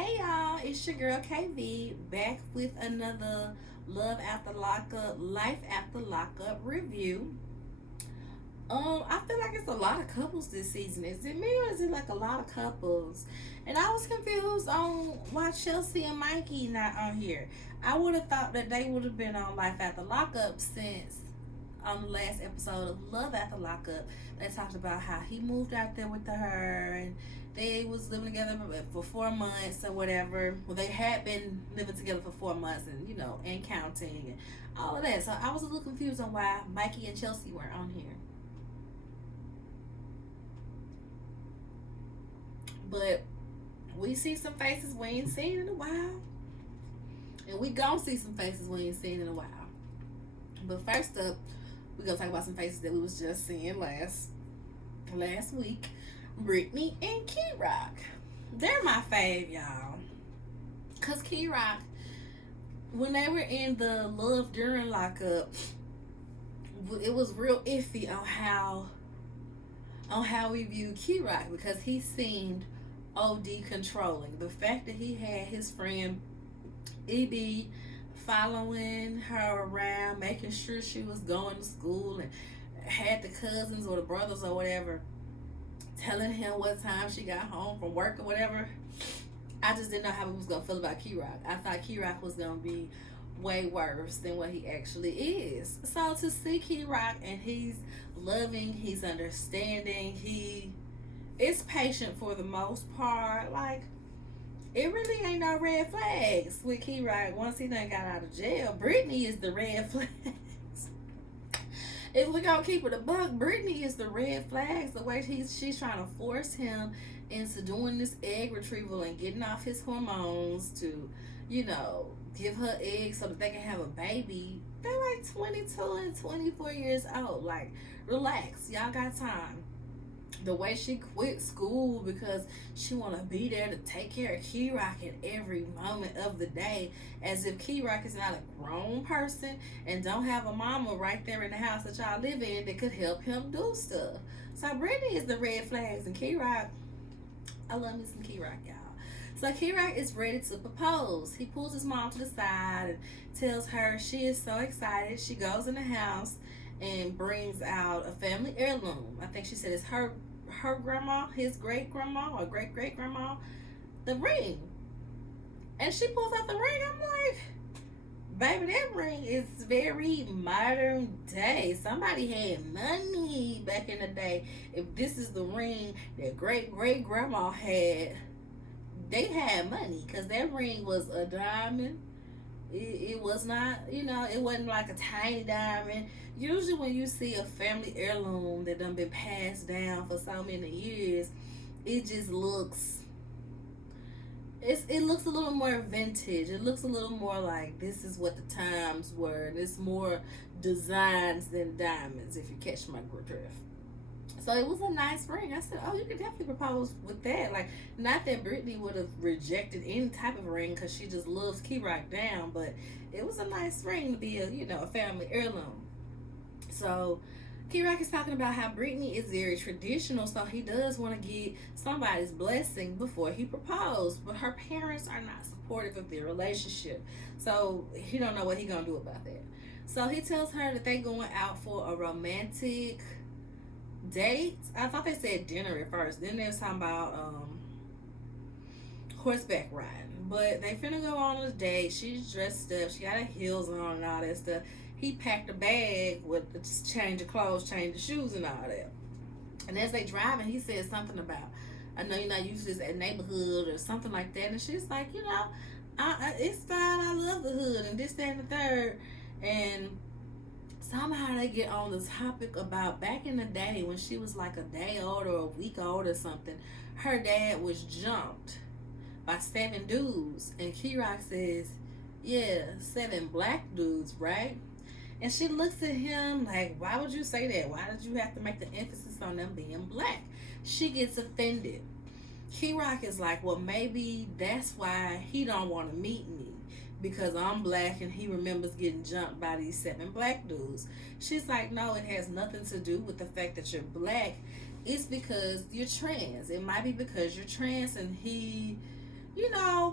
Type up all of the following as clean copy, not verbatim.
Hey y'all, it's your girl KV back with another Love After Lockup, Life After Lockup review. I feel like it's a lot of couples this season. Is it me or is it like a lot of couples? And I was confused on why Chelsea and Mikey not on here. I would have thought that they would have been on Life After Lockup since on the last episode of Love After Lockup, they talked about how he moved out there with her and they was living together for 4 months or whatever. Well, they had been living together for 4 months and and counting and all of that. So I was a little confused on why Mikey and Chelsea weren't on here. But we see some faces we ain't seen in a while, and we gon' see some faces we ain't seen in a while. But first up, we're gonna talk about some faces that we was just seeing last week. Brittany and Key Rock. They're my fave, y'all. Cause Key Rock, when they were in the Love During Lockup, it was real iffy on how we viewed Key Rock because he seemed OD controlling. The fact that he had his friend EB following her around, making sure she was going to school, and had the cousins or the brothers or whatever telling him what time she got home from work or whatever. I just didn't know how we was gonna feel about Key Rock. I thought Key Rock was gonna be way worse than what he actually is. So to see Key Rock and he's loving, he's understanding, he is patient for the most part. Like, it really ain't no red flags with Key Rock once he done got out of jail. Brittany is the red flags. If we gonna keep it a buck, Brittany is the red flags. The way she's trying to force him into doing this egg retrieval and getting off his hormones to, give her eggs so that they can have a baby. They're like 22 and 24 years old. Like, relax, y'all got time. The way she quit school because she want to be there to take care of Key Rock at every moment of the day, as if Key Rock is not a grown person and don't have a mama right there in the house that y'all live in that could help him do stuff. So Brittany is the red flags, and Key Rock, I love me some Key Rock, y'all. So Key Rock is ready to propose. He pulls his mom to the side and tells her she is so excited. She goes in the house and brings out a family heirloom. I think she said it's her grandma, his great grandma or great great grandma, the ring. And she pulls out the ring. I'm like, baby, that ring is very modern day. Somebody had money back in the day. If this is the ring that great great grandma had, they had money, because that ring was a diamond. It was not, it wasn't like a tiny diamond. Usually when you see a family heirloom that done been passed down for so many years, it just looks, it looks a little more vintage. It looks a little more like this is what the times were. And it's more designs than diamonds, if you catch my drift. So it was a nice ring. I said, oh, you could definitely propose with that. Like, not that Brittany would have rejected any type of ring because she just loves Key Rock down, but it was a nice ring to be a family heirloom. So Key Rock is talking about how Brittany is very traditional, so he does want to get somebody's blessing before he proposed. But her parents are not supportive of their relationship, so he don't know what he gonna do about that. So he tells her that they going out for a romantic date. I thought they said dinner at first. Then they was talking about horseback riding. But they finna go on a date. She's dressed up. She got her heels on and all that stuff. He packed a bag with the change of clothes, change of shoes, and all that. And as they driving, he said something about, I know you're not used to this neighborhood or something like that. And she's like, it's fine. I love the hood and this, that, and the third. And somehow they get on the topic about back in the day when she was like a day old or a week old or something. Her dad was jumped by 7 dudes. And Key Rock says, yeah, 7 black dudes, right? And she looks at him like, why would you say that? Why did you have to make the emphasis on them being black? She gets offended. Key Rock is like, well, maybe that's why he don't want to meet me, because I'm black and he remembers getting jumped by these 7 black dudes. She's like, no, it has nothing to do with the fact that you're black. It's because you're trans. It might be because you're trans and he,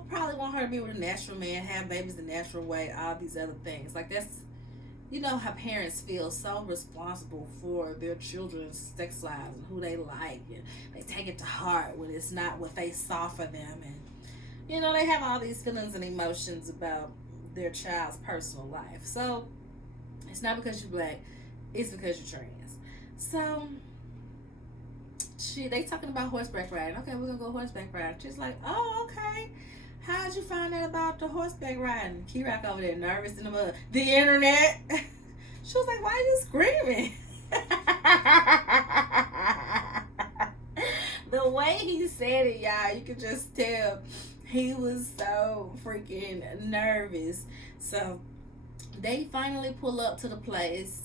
probably want her to be with a natural man, have babies the natural way, all these other things. Like, that's, how parents feel so responsible for their children's sex lives and who they like, and they take it to heart when it's not what they saw for them. And, they have all these feelings and emotions about their child's personal life. So, it's not because you're black, it's because you're trans. So, they talking about horseback riding. Okay, we're gonna go horseback riding. She's like, oh, okay. How'd you find out about the horseback riding? Key-Rock over there nervous in the mud. The internet. She was like, why are you screaming? The way he said it, y'all, you could just tell he was so freaking nervous. So they finally pull up to the place.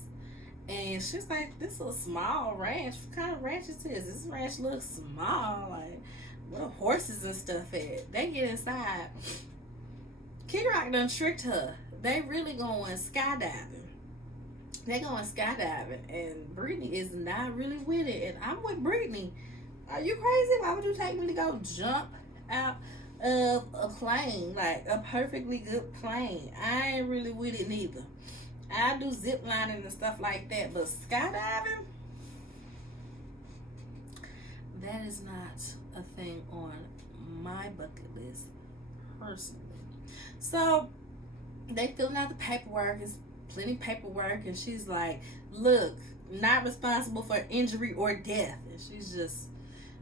And she's like, this is a small ranch. What kind of ranch is this? This ranch looks small. Like, where horses and stuff at? They get inside. Key-Rock done tricked her. They really going skydiving. They going skydiving. And Brittany is not really with it. And I'm with Brittany. Are you crazy? Why would you take me to go jump out of a plane? Like, a perfectly good plane. I ain't really with it neither. I do zip lining and stuff like that, but skydiving, that is not a thing on my bucket list, personally. So, they filling out the paperwork. It's plenty of paperwork, and she's like, look, not responsible for injury or death. And she's just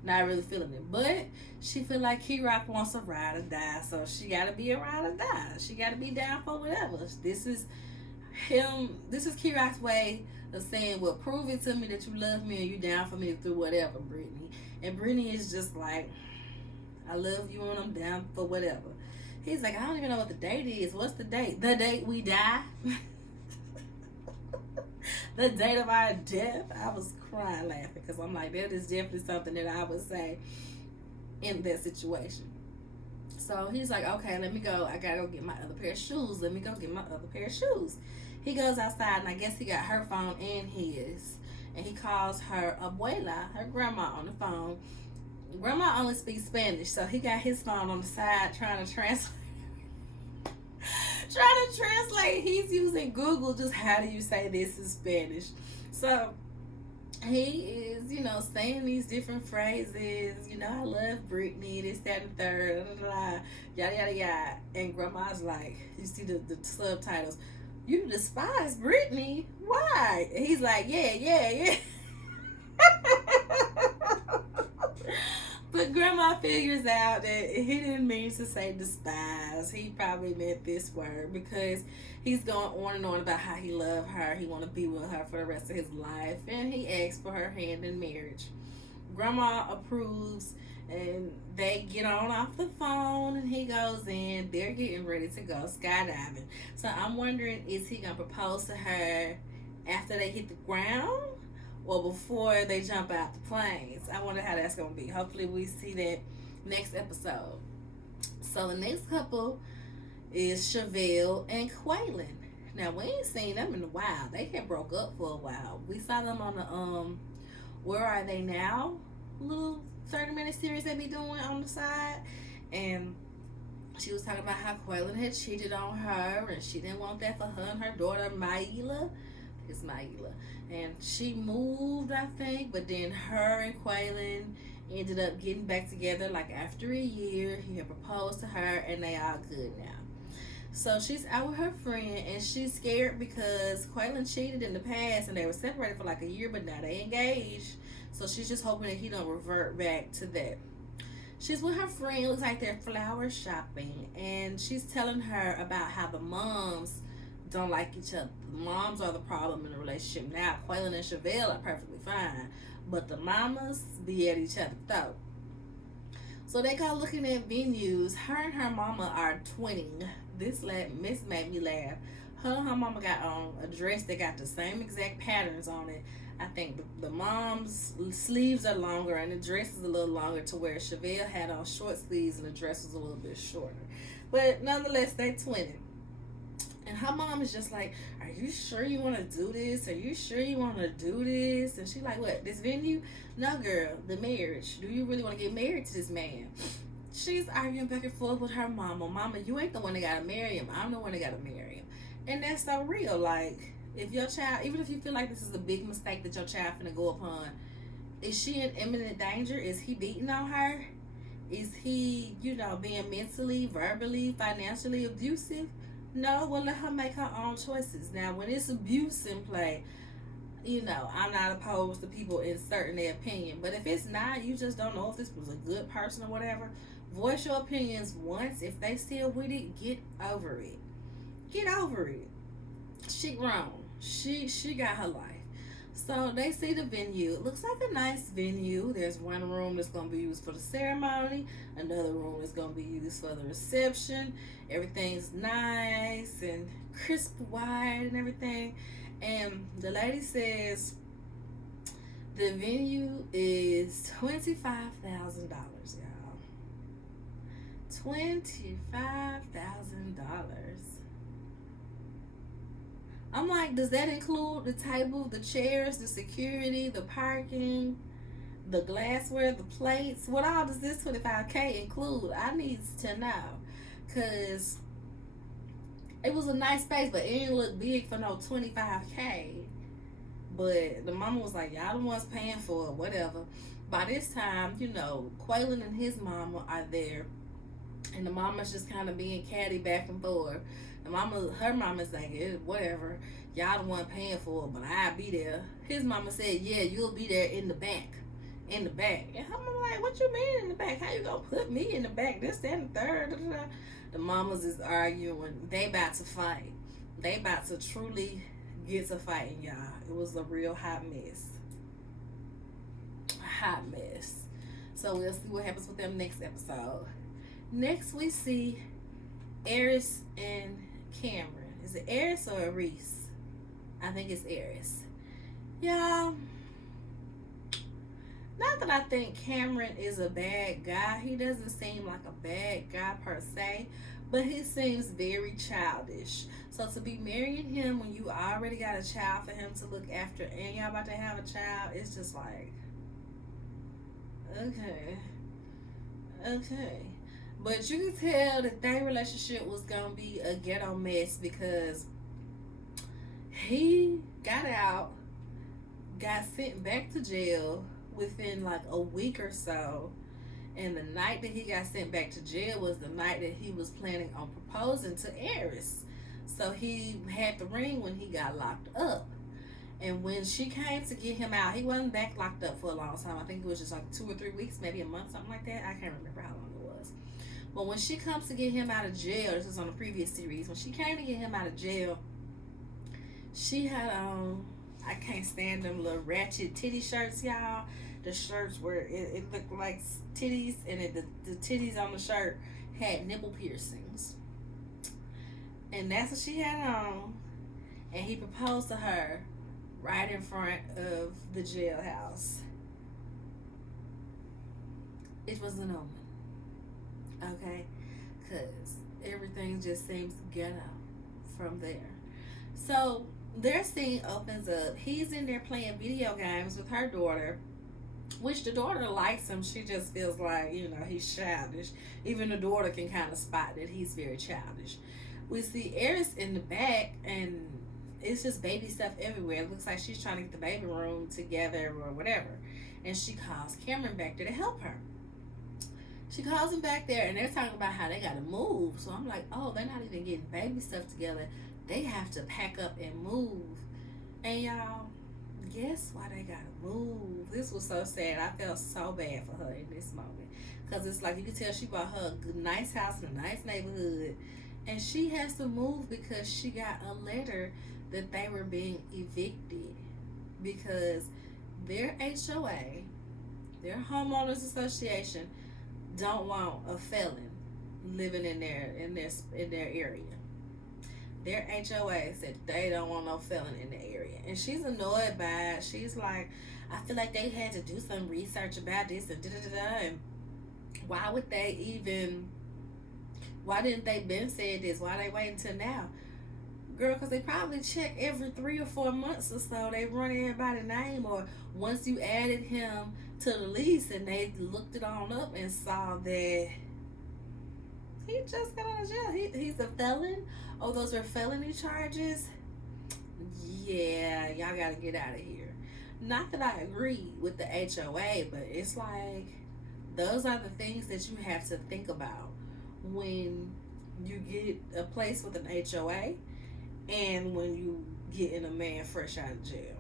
not really feeling it. But she feel like Key-Rock wants a ride or die, so she got to be a ride or die. She got to be down for whatever. This is Key-Rock's way of saying, well, prove it to me that you love me and you down for me through whatever, Brittany. And Brittany is just like, I love you and I'm down for whatever. He's like, I don't even know what the date is. What's the date? The date we die? The date of our death? I was crying laughing because I'm like, that is definitely something that I would say in that situation. So he's like, okay, let me go. I gotta go get my other pair of shoes. Let me go get my other pair of shoes. He goes outside, and I guess he got her phone and his. And he calls her abuela, her grandma, on the phone. Grandma only speaks Spanish, so he got his phone on the side trying to translate. He's using Google, just how do you say this in Spanish. So he is, saying these different phrases. I love Brittany, this, that, and the third, yada, yada, yada. And Grandma's like, you see the subtitles, you despise Brittany? Why? And he's like, yeah. But Grandma figures out that he didn't mean to say despise. He probably meant this word because he's going on and on about how he loved her. He want to be with her for the rest of his life. And he asks for her hand in marriage. Grandma approves, and they get on off the phone, and he goes in. They're getting ready to go skydiving. So I'm wondering, is he going to propose to her after they hit the ground or before they jump out the planes? I wonder how that's going to be. Hopefully we see that next episode. So the next couple is Chevelle and Quaylin. Now, we ain't seen them in a while. They had broke up for a while. We saw them on the Where Are They Now little 30-minute series they be doing on the side. And she was talking about how Quaylin had cheated on her, and she didn't want that for her and her daughter, Maila. It's Maila. And she moved, I think, but then her and Quaylin ended up getting back together like after a year. He had proposed to her, and they all good now. So she's out with her friend, and she's scared because Quaylin cheated in the past, and they were separated for like a year, but now they engaged. So she's just hoping that he don't revert back to that. She's with her friend. It looks like they're flower shopping, and she's telling her about how the moms don't like each other. The moms are the problem in the relationship. Now, Quaylin and Chevelle are perfectly fine, but the mamas be at each other's throat. So they go looking at venues. Her and her mama are twinning. This made me laugh. Her and her mama got on a dress that got the same exact patterns on it. I think the mom's sleeves are longer and the dress is a little longer, to where Chevelle had on short sleeves and the dress was a little bit shorter. But nonetheless, they twinning. And her mom is just like, are you sure you want to do this? Are you sure you want to do this? And she's like, what, this venue? No, girl, the marriage. Do you really want to get married to this man? She's arguing back and forth with her mama. Mama, you ain't the one that gotta marry him. I'm the one that gotta marry him. And that's so real. Like, if your child, even if you feel like this is a big mistake that your child finna go upon, is she in imminent danger? Is he beating on her? Is he, being mentally, verbally, financially abusive? No, well, let her make her own choices. Now, when it's abuse in play, I'm not opposed to people inserting their opinion. But if it's not, you just don't know if this was a good person or whatever, voice your opinions once. If they still with it, get over it. Get over it. She grown. She got her life. So they see the venue. It looks like a nice venue. There's one room that's going to be used for the ceremony. Another room is going to be used for the reception. Everything's nice and crisp white and everything. And the lady says the venue is $25,000, y'all. $25,000. I'm like, does that include the table, the chairs, the security, the parking, the glassware, the plates? What all does this 25K include? I need to know. Because it was a nice space, but it didn't look big for no 25K. But the mama was like, y'all the ones paying for it, whatever. By this time, Quaylen and his mama are there. And the mama's just kind of being catty back and forth. Her mama's like, whatever, y'all the one paying for it, but I'll be there. His mama said, yeah, you'll be there in the back. And I'm like, what you mean in the back? How you gonna put me in the back? This, that, and the third. The mamas is arguing. They about to fight. They about to truly get to fighting, y'all. It was a real hot mess. Hot mess. So we'll see what happens with them next episode. Next we see Eris and Cameron. Is it Eris or Eris? I think it's Eris. Y'all, not that I think Cameron is a bad guy. He doesn't seem like a bad guy per se, but he seems very childish. So to be marrying him when you already got a child for him to look after and y'all about to have a child, it's just like, okay. But you can tell that their relationship was going to be a ghetto mess because he got out, got sent back to jail within like a week or so. And the night that he got sent back to jail was the night that he was planning on proposing to Eris. So he had the ring when he got locked up. And when she came to get him out, he wasn't back locked up for a long time. I think it was just like 2 or 3 weeks, maybe a month, something like that. I can't remember how long it was. But when she comes to get him out of jail, this was on the previous series, when she came to get him out of jail, she had on, I can't stand them little ratchet titty shirts, y'all. The shirts where it looked like titties, and the titties on the shirt had nipple piercings. And that's what she had on. And he proposed to her right in front of the jailhouse. It was an omen. Okay? Because everything just seems ghetto from there. So their scene opens up. He's in there playing video games with her daughter, which the daughter likes him. She just feels like, he's childish. Even the daughter can kind of spot that he's very childish. We see Eris in the back, and it's just baby stuff everywhere. It looks like she's trying to get the baby room together or whatever. And she calls Cameron back there to help her. She calls him back there, and they're talking about how they got to move. So I'm like, oh, they're not even getting baby stuff together. They have to pack up and move. And y'all, guess why they got to move? This was so sad. I felt so bad for her in this moment. Because it's like you can tell she bought her a nice house in a nice neighborhood. And she has to move because she got a letter that they were being evicted. Because their HOA, their homeowners association, don't want a felon living in their area. Their HOA said they don't want no felon in the area. And she's annoyed by it. She's like, I feel like they had to do some research about this and da-da-da-da. And why didn't they been said this? Why they waiting till now? Girl, because they probably check every 3 or 4 months or so. They run everybody's name, or once you added him to the lease and they looked it on up and saw that He just got out of jail. He's a felon. Oh, those were felony charges. Yeah, y'all gotta get out of here. Not that I agree with the HOA, but it's like those are the things that you have to think about when you get a place with an HOA and when you get in a man fresh out of jail.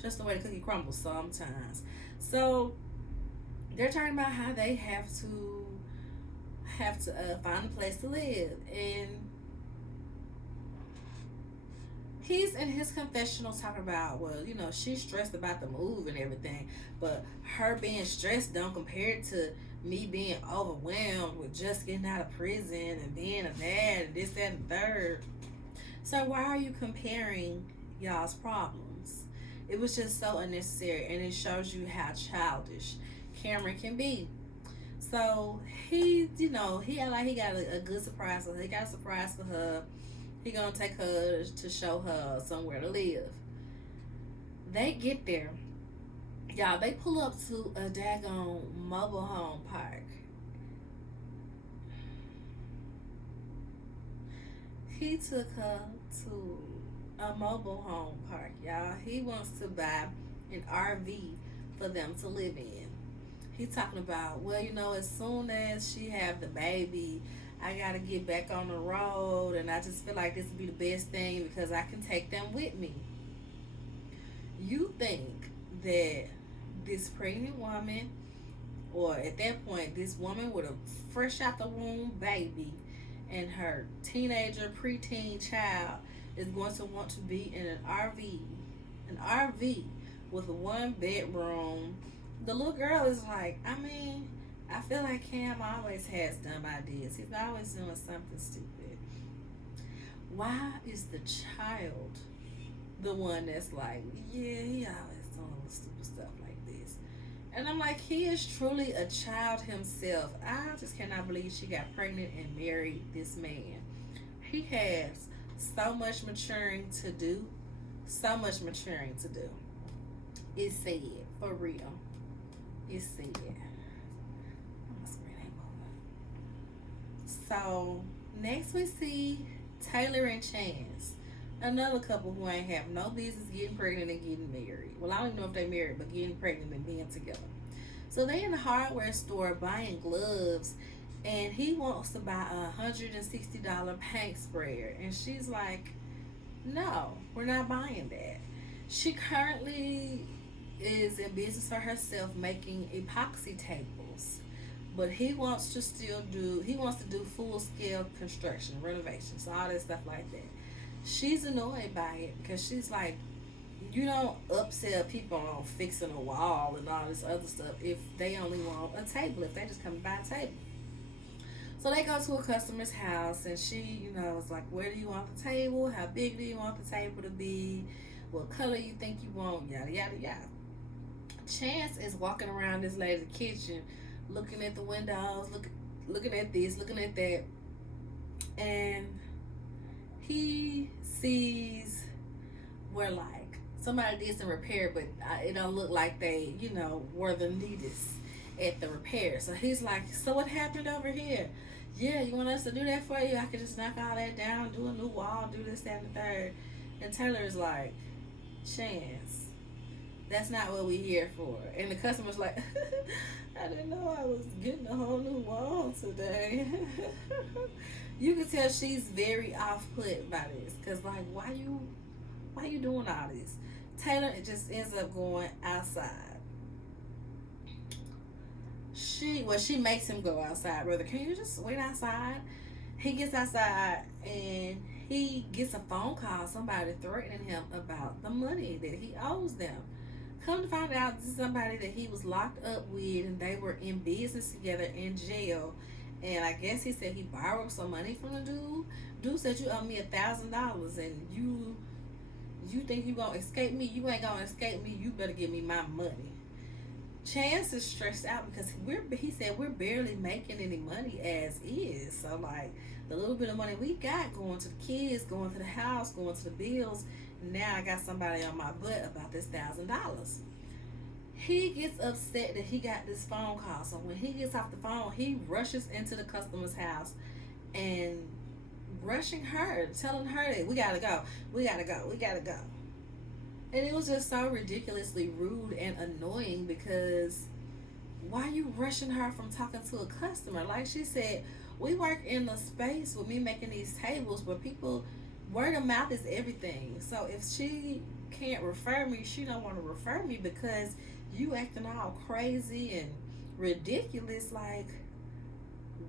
Just the way the cookie crumbles sometimes. So they're talking about how they have to find a place to live, and he's in his confessional talking about, well, she's stressed about the move and everything, but her being stressed don't compare to me being overwhelmed with just getting out of prison and being a dad and this, that, and third. So why are you comparing y'all's problems? It was just so unnecessary, and it shows you how childish Cameron can be. So he had like he got a good surprise for her. He got a surprise for her. He gonna take her to show her somewhere to live. They get there. Y'all, they pull up to a daggone mobile home park. He took her to a mobile home park, y'all. He wants to buy an RV for them to live in. He's talking about, well, as soon as she have the baby, I gotta get back on the road, and I just feel like this would be the best thing because I can take them with me. You think that this pregnant woman, or at that point, this woman with a fresh out the womb baby and her teenager, preteen child is going to want to be in an RV with a 1 bedroom. The little girl is like, I feel like Cam always has dumb ideas. He's always doing something stupid. Why is the child the one that's like, yeah, he always doing stupid stuff like this? And I'm like, he is truly a child himself. I just cannot believe she got pregnant and married this man. He has so much maturing to do. So much maturing to do. It's sad, for real. It's sad. So next we see Taylor and Chance, another couple who ain't have no business getting pregnant and getting married. Well, I don't even know if they married, but getting pregnant and being together. So they in the hardware store buying gloves, and he wants to buy $160 paint sprayer, and she's like, no, we're not buying that. She currently is in business for herself making epoxy tables. But he wants to do full scale construction, renovations, all that stuff like that. She's annoyed by it because she's like, you don't upsell people on fixing a wall and all this other stuff if they only want a table, if they just come and buy a table. So they go to a customer's house, and she, is like, where do you want the table? How big do you want the table to be? What color you think you want? Yada, yada, yada. Chance is walking around this lady's kitchen looking at the windows, looking at this, looking at that, and he sees where like somebody did some repair, but it don't look like they, were the neatest at the repair. So he's like, so what happened over here? Yeah, you want us to do that for you? I could just knock all that down, do a new wall, do this, that, and the third. And Taylor is like, Chance, that's not what we here for. And the customer's like, I didn't know I was getting a whole new wall today. You can tell she's very off-put by this, because like, why you doing all this? Taylor just ends up going outside. She makes him go outside. Brother, can you just wait outside? He gets outside and he gets a phone call, somebody threatening him about the money that he owes them. Come to find out, this is somebody that he was locked up with, and they were in business together in jail. And I guess he said he borrowed some money from the dude. Dude said, you owe me $1,000, and you think you gonna escape me? You ain't gonna escape me. You better give me my money. Chance is stressed out because he said we're barely making any money as is. So like the little bit of money we got going to the kids, going to the house, going to the bills. Now I got somebody on my butt about this $1,000. He gets upset that he got this phone call. So when he gets off the phone, he rushes into the customer's house and rushing her, telling her that we gotta go, we gotta go, we gotta go. And it was just so ridiculously rude and annoying because why are you rushing her from talking to a customer? Like she said, we work in a space with me making these tables where people, word of mouth is everything. So if she can't refer me, she don't want to refer me because you acting all crazy and ridiculous. Like,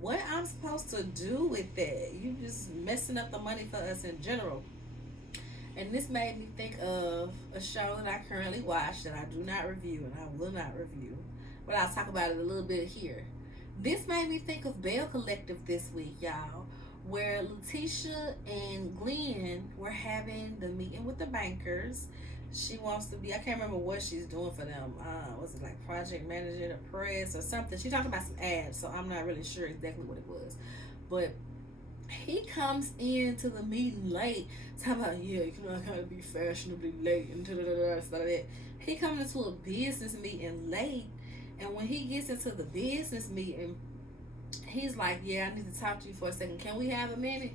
what I'm supposed to do with that? You just messing up the money for us in general. And this made me think of a show that I currently watch that I do not review and I will not review, but I'll talk about it a little bit here. This made me think of Bell Collective this week, y'all, where Letitia and Glenn were having the meeting with the bankers. She wants to be, I can't remember what she's doing for them. Was it like project manager to press or something? She talked about some ads, so I'm not really sure exactly what it was. But he comes into the meeting late, talking about, yeah, you know, I gotta be fashionably late and stuff like that. He comes into a business meeting late, and when he gets into the business meeting, he's like, yeah, I need to talk to you for a second. Can we have a minute?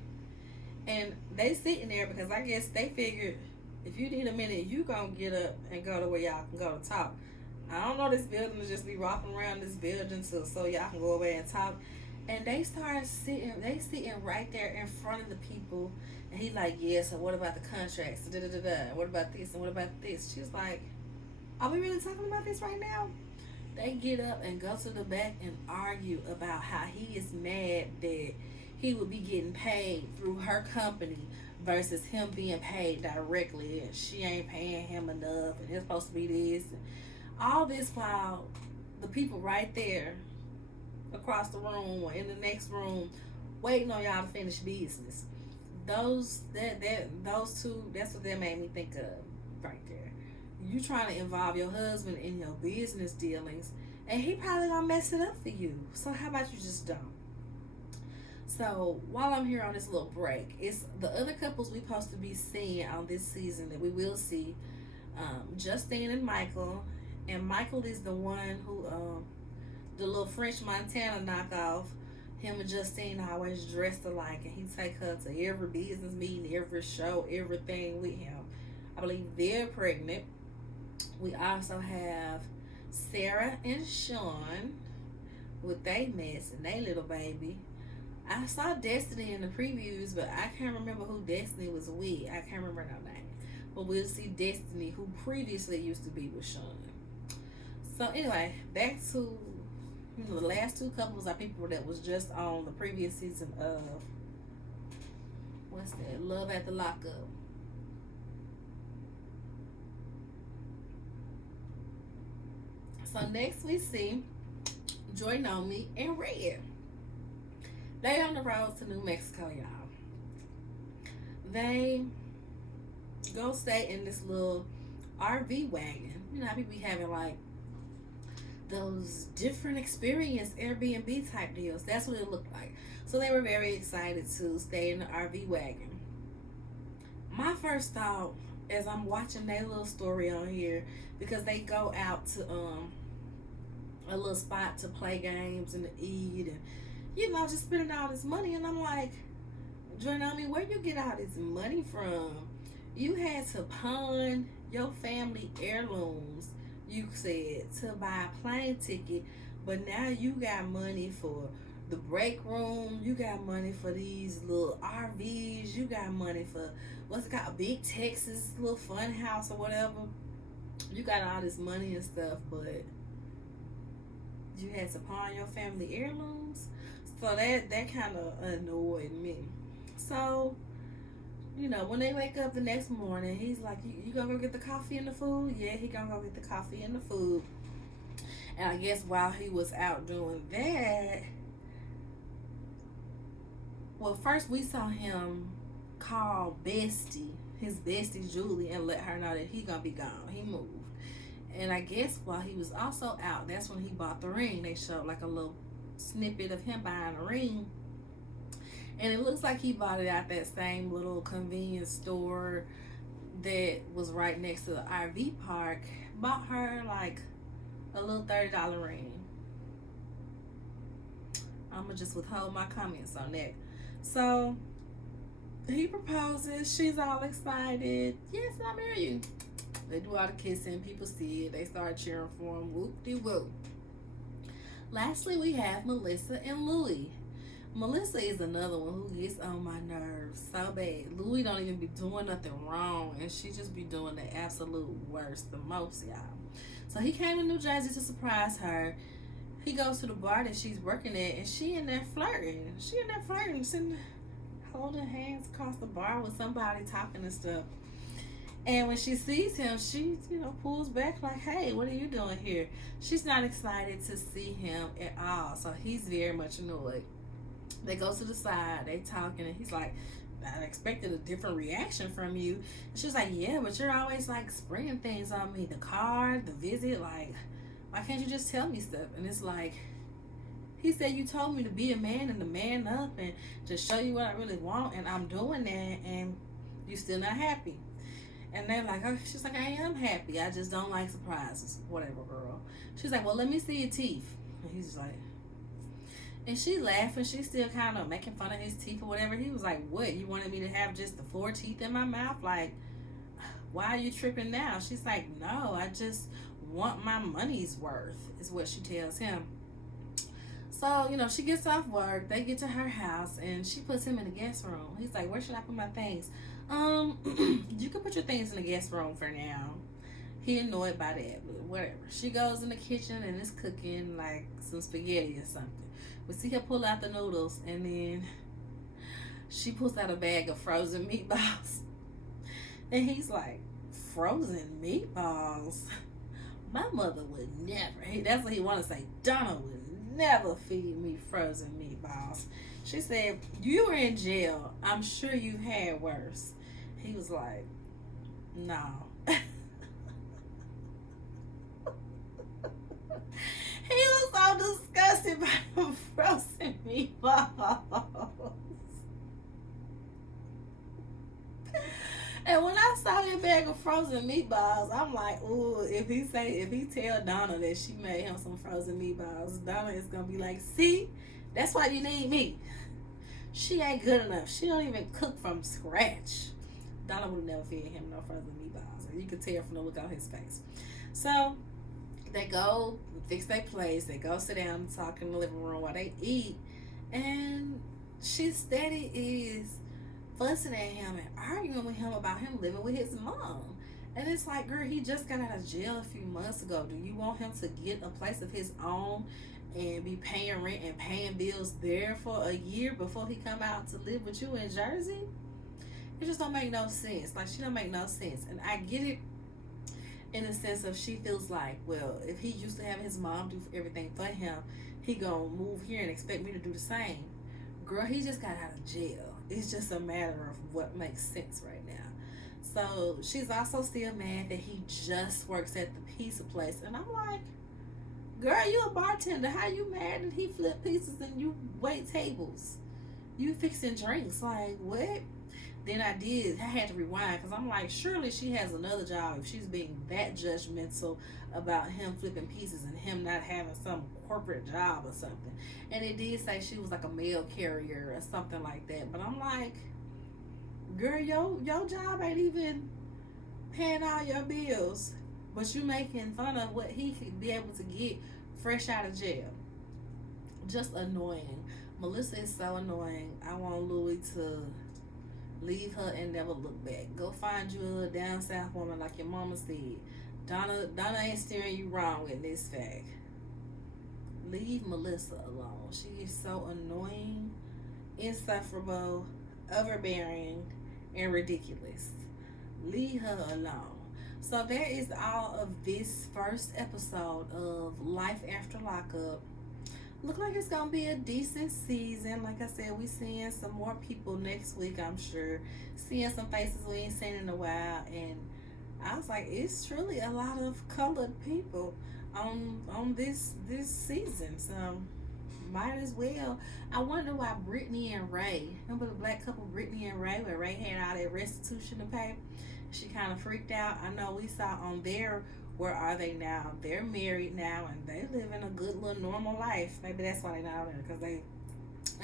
And they sitting there because I guess they figured if you need a minute, you gonna get up and go to where y'all can go to talk. I don't know this building to just be walking around this building so y'all can go away and talk. And they started sitting right there in front of the people. And he like, yeah, so what about the contracts? Da, da, da, da. What about this and what about this? She's like, are we really talking about this right now? They get up and go to the back and argue about how he is mad that he would be getting paid through her company versus him being paid directly, and she ain't paying him enough and it's supposed to be this. And all this while the people right there across the room or in the next room waiting on y'all to finish business. Those two, that's what that made me think of right there. You trying to involve your husband in your business dealings, and he probably gonna mess it up for you. So how about you just don't? So while I'm here on this little break, it's the other couples we supposed to be seeing on this season that we will see. Justine and Michael, and Michael is the one who the little French Montana knockoff. Him and Justine always dressed alike, and he take her to every business meeting, every show, everything with him. I believe they're pregnant. We also have Sarah and Sean with they mess and they little baby. I saw Destiny in the previews, but I can't remember who Destiny was with. I can't remember her name. But we'll see Destiny, who previously used to be with Sean. So anyway, back to the last two couples are people that was just on the previous season of what's that? Love at the Lockup. So next we see Joy Nomi and Red. They on the road to New Mexico, y'all. They go stay in this little RV wagon. You know how people be having like those different experience Airbnb type deals. That's what it looked like. So they were very excited to stay in the RV wagon. My first thought as I'm watching their little story on here, because they go out to a little spot to play games and to eat and just spending all this money, and I'm like, Journami, where you get all this money from? You had to pawn your family heirlooms, you said, to buy a plane ticket, but now you got money for the break room, you got money for these little RVs, you got money for what's it called, Big Texas little fun house or whatever. You got all this money and stuff, but you had to pawn your family heirlooms. So that kind of annoyed me. So, when they wake up the next morning, he's like, you gonna go get the coffee and the food? Yeah, he gonna go get the coffee and the food. And I guess while he was out doing that, well, first we saw him call his bestie Julie, and let her know that he gonna be gone. He moved. And I guess while he was also out, that's when he bought the ring. They showed like a little snippet of him buying a ring, and it looks like he bought it at that same little convenience store that was right next to the RV park. Bought her like A little $30 ring. I'm gonna just withhold my comments on that. So he proposes. She's all excited. Yes, I'll marry you. They do all the kissing. People see it. They start cheering for him. Whoop de whoop. Lastly, we have Melissa and Louie. Melissa is another one who gets on my nerves so bad. Louie don't even be doing nothing wrong, and she just be doing the absolute worst, the most, y'all. So he came to New Jersey to surprise her. He goes to the bar that she's working at, and she in there flirting. Sitting holding hands across the bar with somebody talking and stuff. And when she sees him, she, pulls back like, hey, what are you doing here? She's not excited to see him at all. So he's very much annoyed. They go to the side, they talking, and he's like, I expected a different reaction from you. And she's like, yeah, but you're always like springing things on me. The card, the visit, like, why can't you just tell me stuff? And it's like, he said you told me to be a man and to man up and to show you what I really want, and I'm doing that, and you still not happy. And they're like, oh, she's like, I am happy. I just don't like surprises. Whatever, girl. She's like, well, let me see your teeth. And he's like, and she laughing. She's still kind of making fun of his teeth or whatever. He was like, what? You wanted me to have just the 4 teeth in my mouth? Like, why are you tripping now? She's like, no, I just want my money's worth, is what she tells him. So, she gets off work. They get to her house, and she puts him in the guest room. He's like, where should I put my things? You can put your things in the guest room for now. He annoyed by that, but whatever. She goes in the kitchen and is cooking like some spaghetti or something. We see her pull out the noodles, and then she pulls out a bag of frozen meatballs. And he's like, frozen meatballs? My mother would never. That's what he wanted to say. Donna would never feed me frozen meatballs. She said, you were in jail. I'm sure you've had worse. He was like, no. He was so disgusted by the frozen meatballs. And when I saw that bag of frozen meatballs, I'm like, ooh, if he tell Donna that she made him some frozen meatballs, Donna is gonna be like, see, that's why you need me. She ain't good enough. She don't even cook from scratch. Donna would have never fed him no frozen meatballs. And you could tell from the look on his face. So they go fix their place. They go sit down and talk in the living room while they eat. And she steady is fussing at him and arguing with him about him living with his mom. And it's like, girl, he just got out of jail a few months ago. Do you want him to get a place of his own and be paying rent and paying bills there for a year before he come out to live with you in Jersey? It just don't make no sense. Like, she don't make no sense. And I get it in the sense of she feels like, well, if he used to have his mom do everything for him, he gonna move here and expect me to do the same. Girl, he just got out of jail. It's just a matter of what makes sense right now. So she's also still mad that he just works at the pizza place. And I'm like, girl, you a bartender. How you mad that he flip pizzas and you wait tables? You fixing drinks. Like, what? Then I had to rewind because I'm like, surely she has another job if she's being that judgmental about him flipping pieces and him not having some corporate job or something. And it did say she was like a mail carrier or something like that. But I'm like, girl, your job ain't even paying all your bills, but you making fun of what he could be able to get fresh out of jail. Just annoying. Melissa is so annoying. I want Louie to leave her and never look back. Go find you a little down south woman like your mama said. Donna ain't steering you wrong in this fact. Leave Melissa alone. She is so annoying, insufferable, overbearing, and ridiculous. Leave her alone. So that is all of this first episode of Life After Lockup. Look like it's gonna be a decent season. Like I said, we seeing some more people next week, I'm sure. Seeing some faces we ain't seen in a while, and I was like, it's truly a lot of colored people on this season. So might as well. I wonder why Brittany and Ray, remember the black couple Brittany and Ray, where Ray had all that restitution to pay? She kind of freaked out. I know we saw on their Where are they now? They're married now and they live in a good little normal life. Maybe that's why they're not out there, because they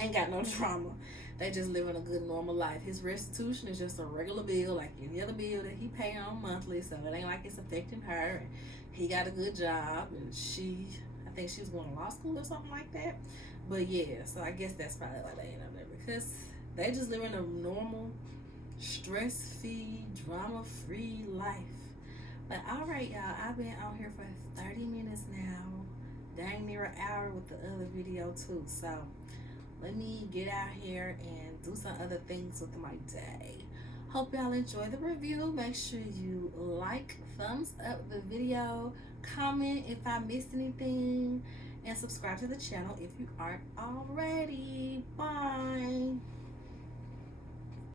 ain't got no trauma. They just living a good normal life. His restitution is just a regular bill, like any other bill that he pay on monthly. So it ain't like it's affecting her. And he got a good job, and I think she was going to law school or something like that. But yeah, so I guess that's probably why they ain't up there, because they just living a normal, stress-free, drama-free life. But all right, y'all, I've been on here for 30 minutes now. Dang near an hour with the other video too. So let me get out here and do some other things with my day. Hope y'all enjoy the review. Make sure you like, thumbs up the video, comment if I missed anything, and subscribe to the channel if you aren't already. Bye.